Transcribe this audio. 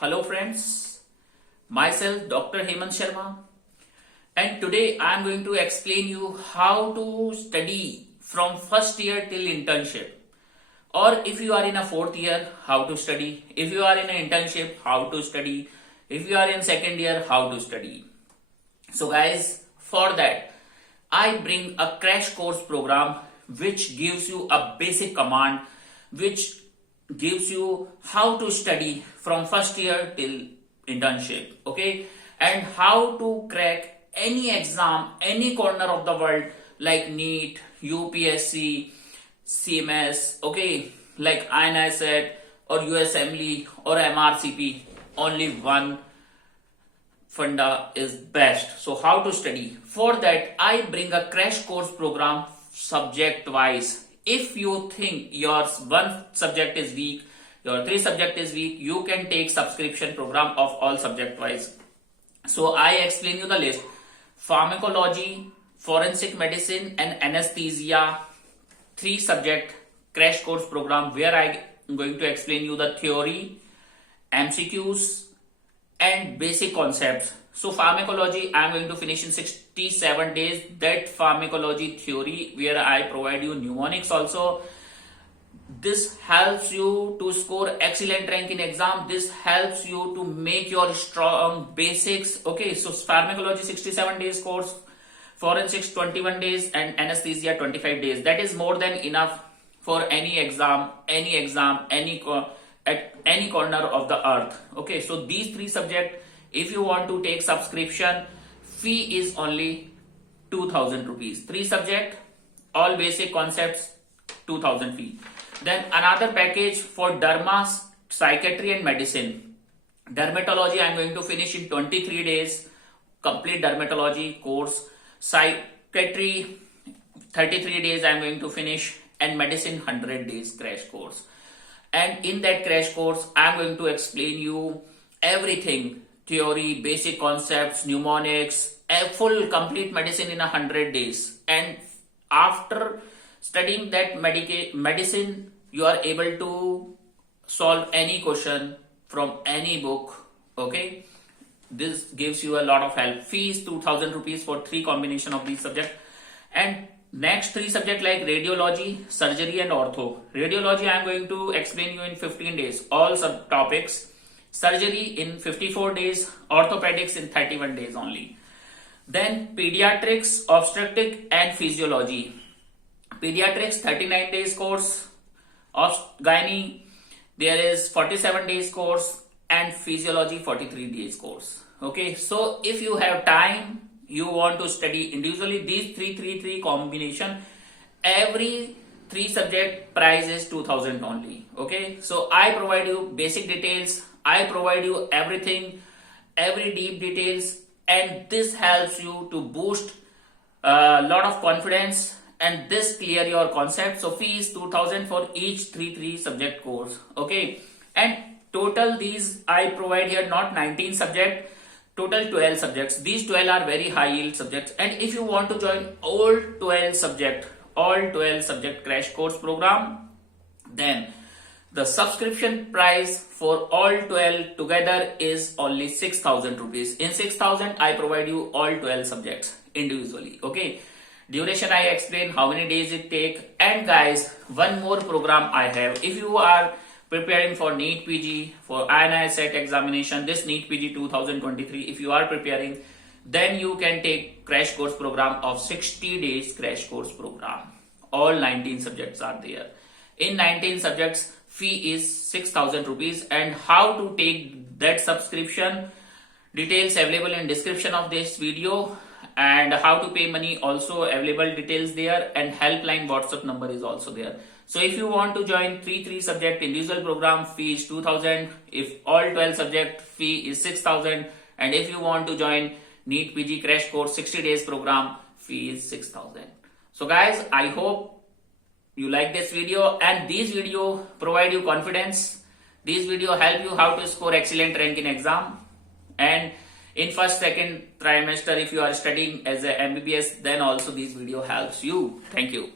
Hello friends, myself Dr. Hemant Sharma, and today I am going to explain you how to study from first year till internship, or if you are in a fourth year, how to study, if you are in an internship, how to study, if you are in second year, how to study. So guys, for that I bring a crash course program which gives you a basic command which gives you how to study from first year till internship, okay, and how to crack any exam, any corner of the world, like Neet, UPSC, CMS, okay, like INSET or USMLE or MRCP. Only one funda is best. So how to study? For that I bring a crash course program subject wise. If you think your one subject is weak, your three subject is weak, you can take subscription program of all subject wise. So I explain you the list: pharmacology, forensic medicine and anesthesia, 3 subject crash course program where I am going to explain you the theory, MCQs and basic concepts. So pharmacology I am going to finish in 67 days. That pharmacology theory where I provide you mnemonics also. This helps you to score excellent rank in exam. This helps you to make your strong basics. Okay, so pharmacology 67 days course, forensics 21 days and anesthesia 25 days. That is more than enough for any exam, at any corner of the earth. Okay, so these 3 subjects, if you want to take subscription, fee is only 2000 rupees. 3 subject, all basic concepts, 2000 fee. Then another package for derma, psychiatry and medicine. Dermatology I am going to finish in 23 days, complete dermatology course. Psychiatry 33 days I am going to finish, and medicine 100 days crash course. And in that crash course I am going to explain you everything: theory, basic concepts, mnemonics, a full complete medicine in 100 days. And after studying that medicine, you are able to solve any question from any book. Okay, this gives you a lot of help. Fees 2000 rupees for 3 combination of these subjects. And next 3 subjects like radiology, surgery and ortho. Radiology I am going to explain you in 15 days, all subtopics. Surgery in 54 days, orthopedics in 31 days only. Then pediatrics, obstetric and physiology. Pediatrics 39 days course, gynae there is 47 days course, and physiology 43 days course. Okay, so if you have time, you want to study individually these 3 combination, every 3 subject price is 2000 only. Okay, so I provide you basic details, I provide you everything, every deep details, and this helps you to boost a lot of confidence, and this clear your concept. So fee is 2000 for each 3 subject course. Okay, and total these I provide here not 19 subject, total 12 subjects. These 12 are very high yield subjects, and if you want to join all 12 subject crash course program, then the subscription price for all 12 together is only 6000 rupees. In 6000 I provide you all 12 subjects individually. Okay, duration I explain, how many days it take. And guys, one more program I have. If you are preparing for Neet PG, for INSET examination, this Neet PG 2023, if you are preparing, then you can take crash course program of 60 days crash course program. All 19 subjects are there. In 19 subjects, fee is 6000 rupees. And how to take that subscription, details available in description of this video, and how to pay money also available details there, and helpline WhatsApp number is also there. So if you want to join 3 subject individual program, fee is 2000. If all 12 subject, fee is 6000. And if you want to join Neet PG crash course 60 days program, fee is 6000. So guys, I hope you like this video, and this video provide you confidence. This video help you how to score excellent rank in exam. And in first, second trimester, if you are studying as a MBBS, then also this video helps you. Thank you.